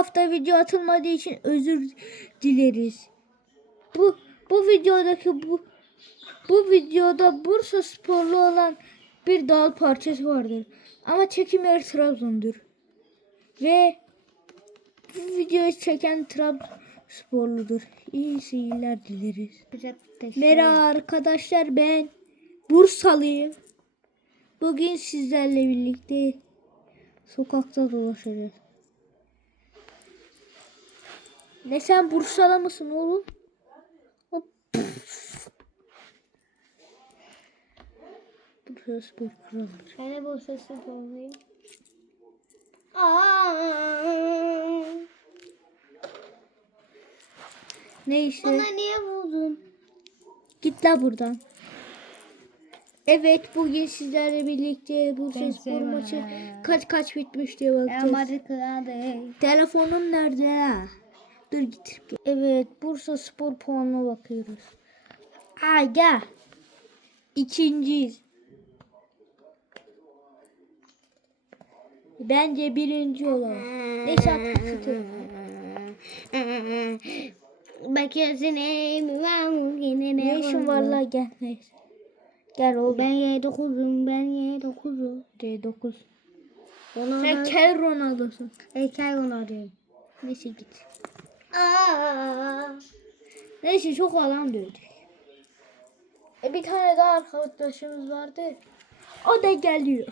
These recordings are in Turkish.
hafta video atılmadığı için özür dileriz. Bu bu videodaki bu bu videoda Bursa sporlu olan bir dal parçası vardır. Ama çekim yeri Trabzon'dur. Ve bu videoyu çeken Trabzonsporludur. İyi seyirler dileriz. Merhaba arkadaşlar ben Bursalıyım. Bugün sizlerle birlikte sokakta dolaşacağız. Ne sen Bursalı mısın oğlum? Bursa spor kralıdır. Ben de Bursa Sporluyum. Neyse. Bana niye vurdun? Git la buradan. Evet bugün sizlerle birlikte Bursa spor maçı kaç kaç bitmiş diye bakacağız. Telefonum nerede? Dur getir. Evet Bursa spor puanına bakıyoruz. Gel. İkinciyiz. Bence birinci olalım. Neyse telefonu. Bakıyorsun var mı yine ne Ne işin var la gel. Gel oğlum. Ben Y9'um ben Y9'um. D9. Sen Ona kel Ronaldo'sun. Heykel Ronaldo'yum. Neyse git. Aa! Neyse çok alan dövdük. E bir tane daha arkadaşımız vardı. O da geliyor.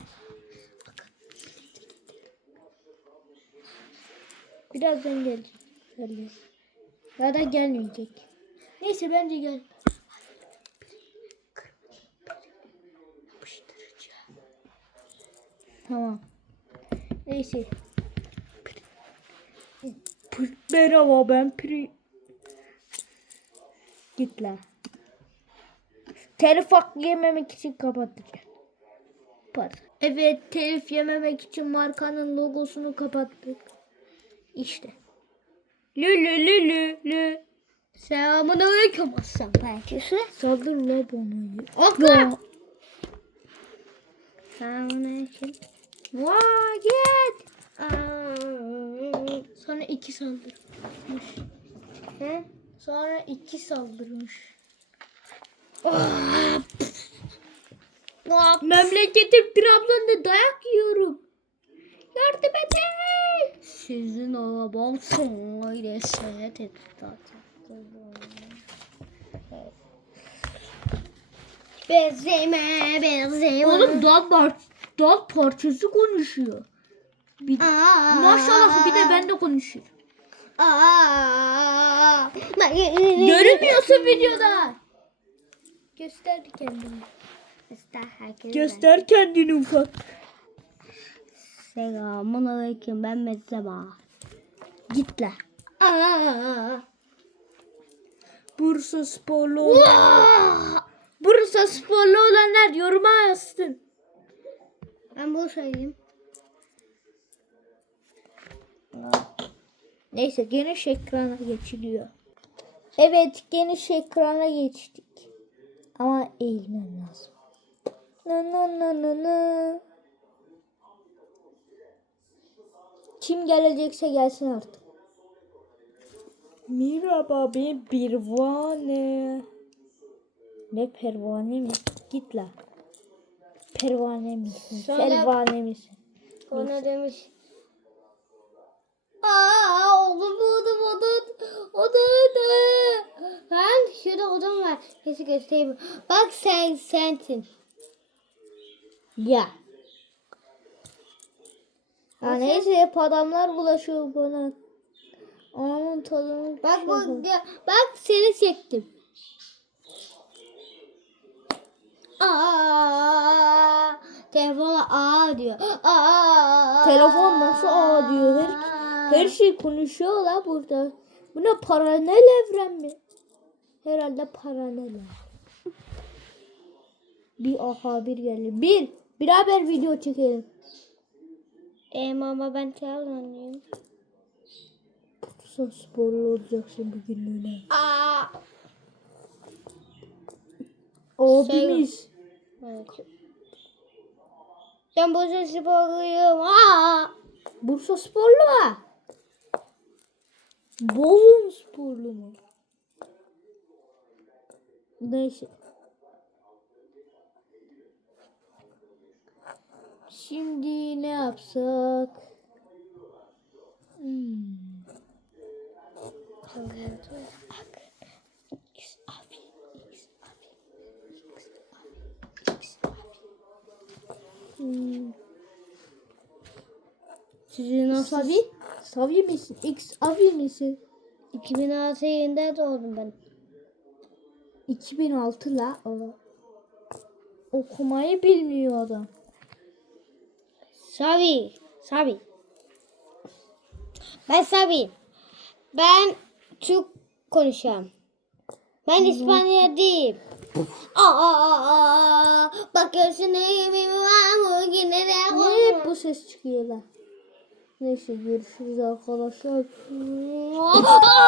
Birazdan gelecek. Geliyor. Ya da gelmeyecek. Neyse bence gel. Tamam. Neyse. Merhaba ben Pri. Git la. Telif hakkı yememek için kapatacağım. Pardon. Evet telif yememek için markanın logosunu kapattık. İşte. Lü lü lü lü lü. Selamun aleyküm aslan parçası. Saldır la bana. Okla. Selamun aleyküm. Vay git. İki saldırmış. He? Sonra iki saldırmış. Memleketim Trabzon'da dayak yiyorum. Yardım edin. Sizin arabam sonra seyret etti zaten. Benzeme benzeme. Oğlum dal, par dal parçası konuşuyor. Bir, maşallah bir de ben de konuşuyorum. Aa, Görünmüyorsun videoda. Göster kendini. Göster herkese. Göster kendini ufak. Selamun aleyküm ben Mezzeba. Git la. Bursa sporlu olan. Bursa sporlu olanlar yoruma yazsın. ben Bursa'yım. Neyse geniş ekrana geçiliyor. Evet geniş ekrana geçtik. Ama eğilmem lazım. Na na na na na. Kim gelecekse gelsin artık. Merhaba ben pervane. Ne pervane mi? Git la. Pervane misin? Pervane misin? Ona demiş. Aa oğlum oğlum odun odun. Ben şurada odun var. Neyse göstereyim. Bak sen sensin. Ya. Ha neyse hep adamlar bulaşıyor bana. Anamın tadını Bak bu bak seni çektim. Aa, telefona aa diyor. Aa, Telefon nasıl aa diyor. Her, her şey konuşuyor la burada. Bu ne paralel evren mi? Herhalde paralel. bir aha bir geldi. Bir. Beraber video çekelim. E mama ben Trabzonluyum. Sen sporlu olacaksın bugün öyle. Aa. Abimiz. Evet. Ben Bursa sporluyum. Aa. Bursa sporlu mu? Bozun sporlu mu? Neyse. Şimdi ne yapsak? Hmm. Sizin nasıl? Savi? Savi misin? X Avi misin? 2006 yılında doğdum ben. 2006 la o. Okumayı bilmiyor adam. Savi. Savi. Ben Savi. Ben Türk konuşuyorum. Ben İspanya değil. Aa, aa, aa, evimi var mı? Yine de Niye hep bu ses çıkıyor lan? Neyse görüşürüz arkadaşlar.